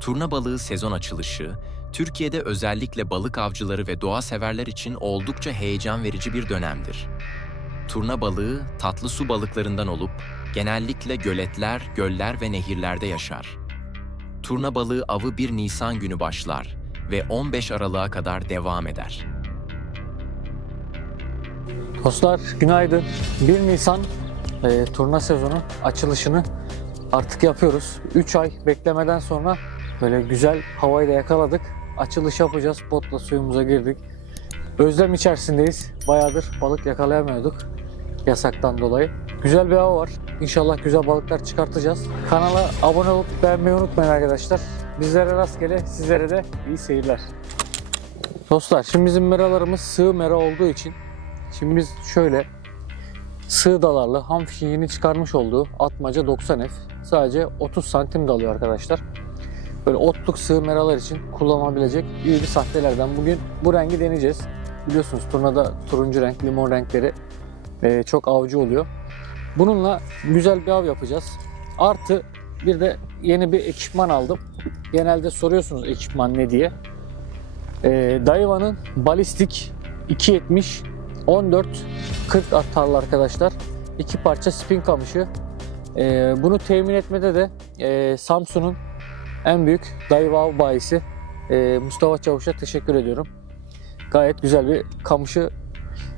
Turna balığı sezon açılışı, Türkiye'de özellikle balık avcıları ve doğa severler için oldukça heyecan verici bir dönemdir. Turna balığı tatlı su balıklarından olup genellikle göletler, göller ve nehirlerde yaşar. Turna balığı avı 1 Nisan günü başlar ve 15 Aralık'a kadar devam eder. Dostlar günaydın. 1 Nisan e, turna sezonu açılışını artık yapıyoruz. 3 ay beklemeden sonra böyle güzel havayı da yakaladık. Açılış yapacağız. Botla suyumuza girdik. Özlem içerisindeyiz. Bayağıdır balık yakalayamıyorduk yasaktan dolayı. Güzel bir hava var. İnşallah güzel balıklar çıkartacağız. Kanala abone olup beğenmeyi unutmayın arkadaşlar. Bizlere rastgele, sizlere de iyi seyirler. Dostlar şimdi bizim meralarımız sığ mera olduğu için Şimdi biz şöyle sığ dalarlı Hamfish'in yeni çıkarmış olduğu atmaca 90F sadece 30 santim dalıyor arkadaşlar. Böyle otluk sığ meralar için kullanılabilecek iyi bir sahtelerden. Bugün bu rengi deneyeceğiz. Biliyorsunuz turnada turuncu renk, limon renkleri e, çok avcı oluyor. Bununla güzel bir av yapacağız. Artı bir de yeni bir ekipman aldım. Genelde soruyorsunuz ekipman ne diye. E, Daiva'nın balistik 270 14 40 atarlı arkadaşlar. İki parça spin kamışı. Ee, bunu temin etmede de e, Samsun'un en büyük Daiwa bayisi e, Mustafa Çavuş'a teşekkür ediyorum. Gayet güzel bir kamışı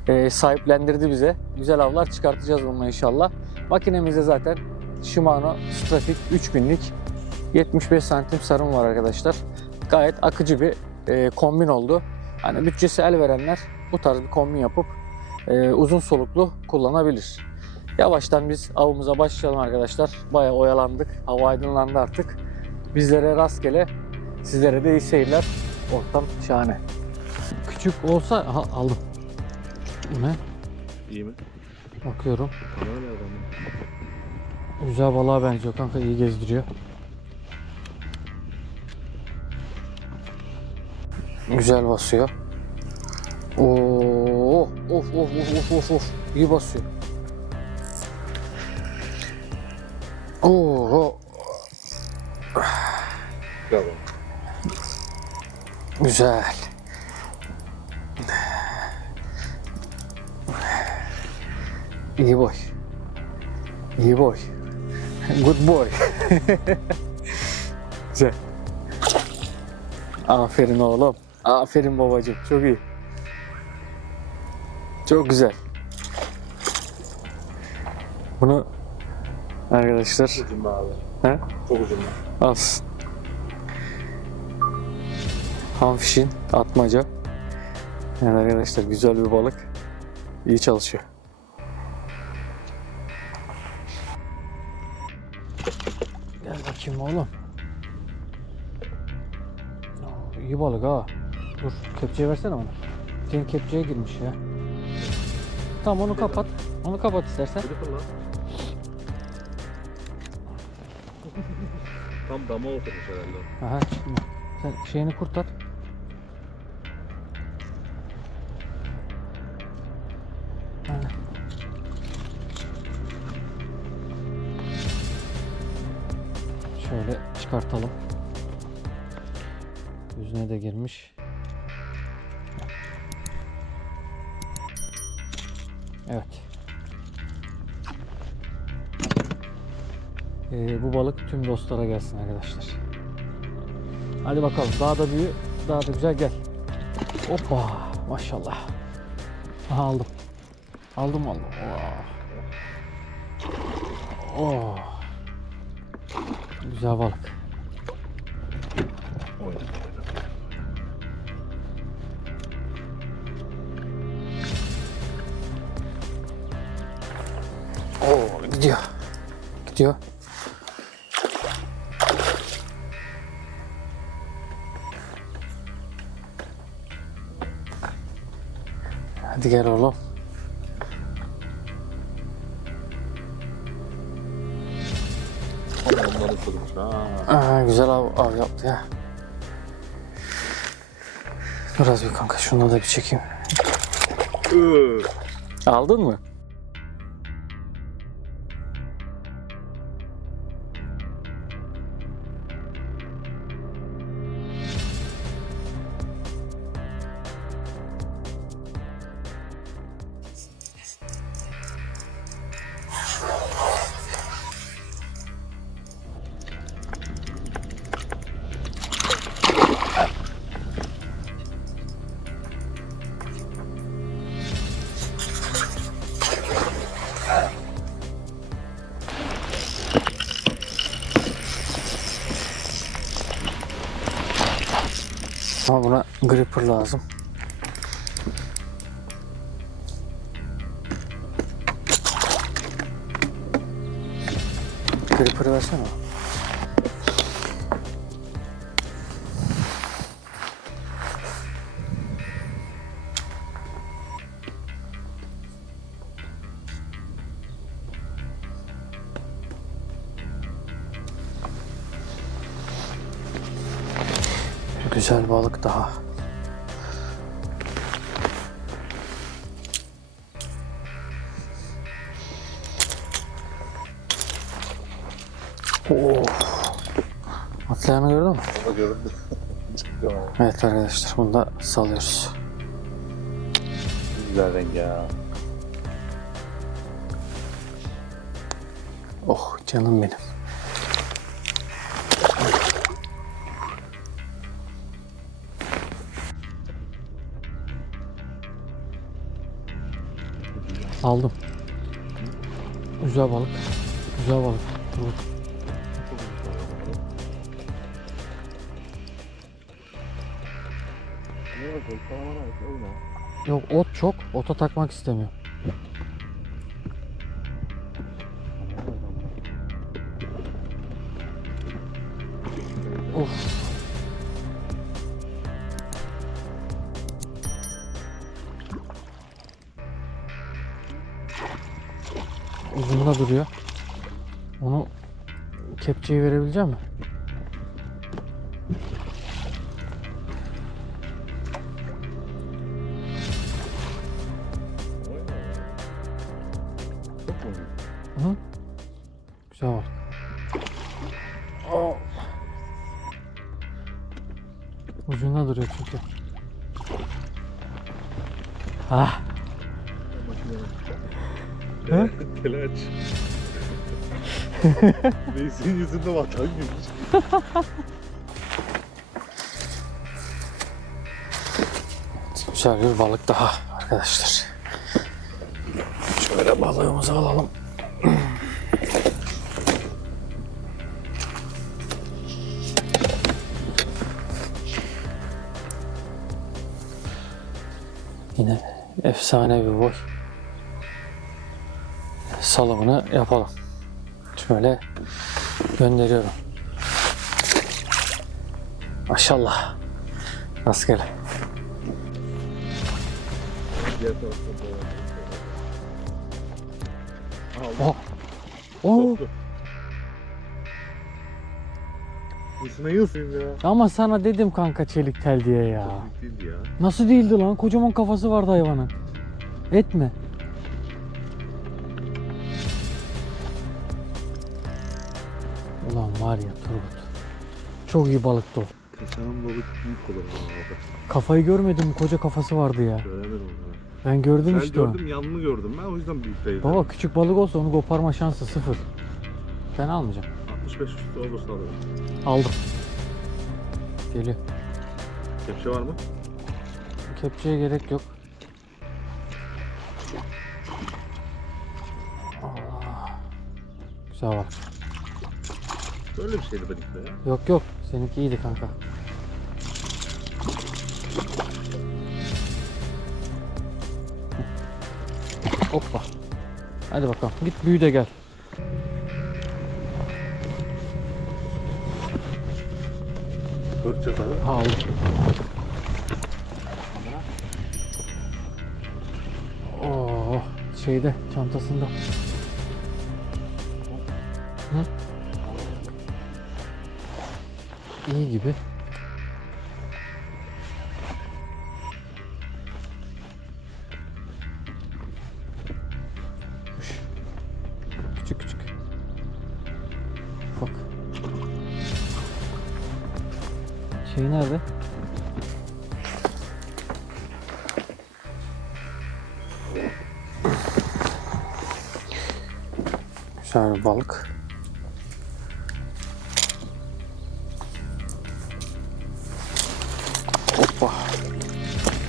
e, sahiplendirdi bize. Güzel avlar çıkartacağız bununla inşallah. Makinemizde zaten Shimano Stratic 3000'lik 75 santim sarım var arkadaşlar. Gayet akıcı bir e, kombin oldu. Hani bütçesi el verenler bu tarz bir kombin yapıp e, uzun soluklu kullanabilir. Yavaştan biz avımıza başlayalım arkadaşlar. Bayağı oyalandık. Hava aydınlandı artık. Bizlere rastgele, sizlere de iyi seyirler. Ortam şahane. Küçük olsa Aha, aldım. Bu ne? İyi mi? Bakıyorum. Ama? Güzel balığa benziyor kanka iyi gezdiriyor. Güzel basıyor. Oo, of of of of of of iyi basıyor. Oo, Bravo. güzel. İyi boy. İyi boy. Good boy. Güzel. Aferin oğlum. Aferin babacığım. Çok iyi. Çok güzel. Bunu arkadaşlar Uzun be abi. he? Çok uzun az. Hamfişin atmaca. Yani arkadaşlar güzel bir balık. İyi çalışıyor. Bakayım oğlum. İyi balık ha. Dur kepçeye versene bana. Senin kepçeye girmiş ya. Tamam onu kapat. Onu kapat istersen. Tam dama oturmuş herhalde. Aha çıkma. Sen şeyini kurtar. Şöyle çıkartalım. Yüzüne de girmiş. Evet. Ee, bu balık tüm dostlara gelsin arkadaşlar. Hadi bakalım daha da büyü, daha da güzel gel. Hoppa maşallah. Aha aldım. Aldım aldım. Oh. Oh. Güzel balık. Oo gidiyor. Gidiyor. Hadi gel oğlum. Aa, güzel av, av yaptı ya. Biraz bir kanka şunu da bir çekeyim. Aldın mı? Ama buna gripper lazım. Gripper'ı versene. Güzel balık daha. Of. Atlayanı gördün mü? Ama. Evet arkadaşlar bunu da salıyoruz. Güzel renk ya. Oh canım benim. Aldım. Güzel balık. Güzel balık. Oyna. Yok ot çok. Ota takmak istemiyorum. Of. Uzunda duruyor. Onu kepçeyi verebilecek mi? Oyna ya. Çok mu büyük? Hı? Güzel var. Oh. Ucunda duruyor çünkü. Ah. He? Telaç. Reisin yüzünde vatan gülmüş. Güzel bir balık daha arkadaşlar. Şöyle balığımızı alalım. Yine efsane bir boy. Salımını yapalım. Şöyle gönderiyorum. Maşallah. Da Oh. Oh. Üstüne yılsın ya. Ama sana dedim kanka çelik tel diye ya. Değildi ya. Nasıl değildi lan? Kocaman kafası vardı hayvanın. Etme. Ulan var ya Turgut. Çok iyi balıktı o. Kaçan balık büyük olur abi. Kafayı görmedin mi? Koca kafası vardı ya. Göremedim onu. Ben gördüm Ben işte gördüm yanını gördüm ben o yüzden büyük değil. Baba küçük balık olsa onu koparma şansı sıfır. Ben almayacağım. 65 üstü olursa alırım. Aldım. Geliyor. Kepçe var mı? Kepçeye gerek yok. Allah. Güzel bak. Böyle bir şeydi benimki ya. Yok yok. Seninki iyiydi kanka. Hoppa. Hadi bakalım. Git büyü de gel. Fırça tabii. Ha aldım. Oo, şeyde çantasında. iyi gibi. Küçük küçük. Bak. Şey nerede? Güzel bir balık.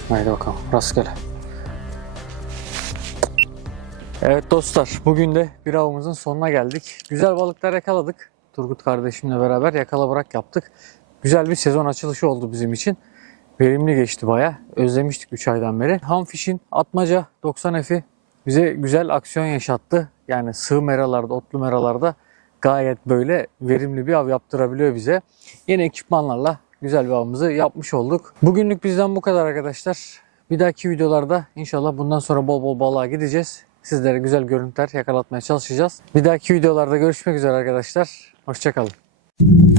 Haydi bakalım rastgele. Evet dostlar bugün de bir avımızın sonuna geldik. Güzel balıklar yakaladık. Turgut kardeşimle beraber yakala bırak yaptık. Güzel bir sezon açılışı oldu bizim için. Verimli geçti baya. Özlemiştik 3 aydan beri. Hamfish'in Atmaca 90 F'i bize güzel aksiyon yaşattı. Yani sığ meralarda, otlu meralarda gayet böyle verimli bir av yaptırabiliyor bize. Yeni ekipmanlarla güzel bir avımızı yapmış olduk. Bugünlük bizden bu kadar arkadaşlar. Bir dahaki videolarda inşallah bundan sonra bol bol balığa gideceğiz. Sizlere güzel görüntüler yakalatmaya çalışacağız. Bir dahaki videolarda görüşmek üzere arkadaşlar. Hoşçakalın.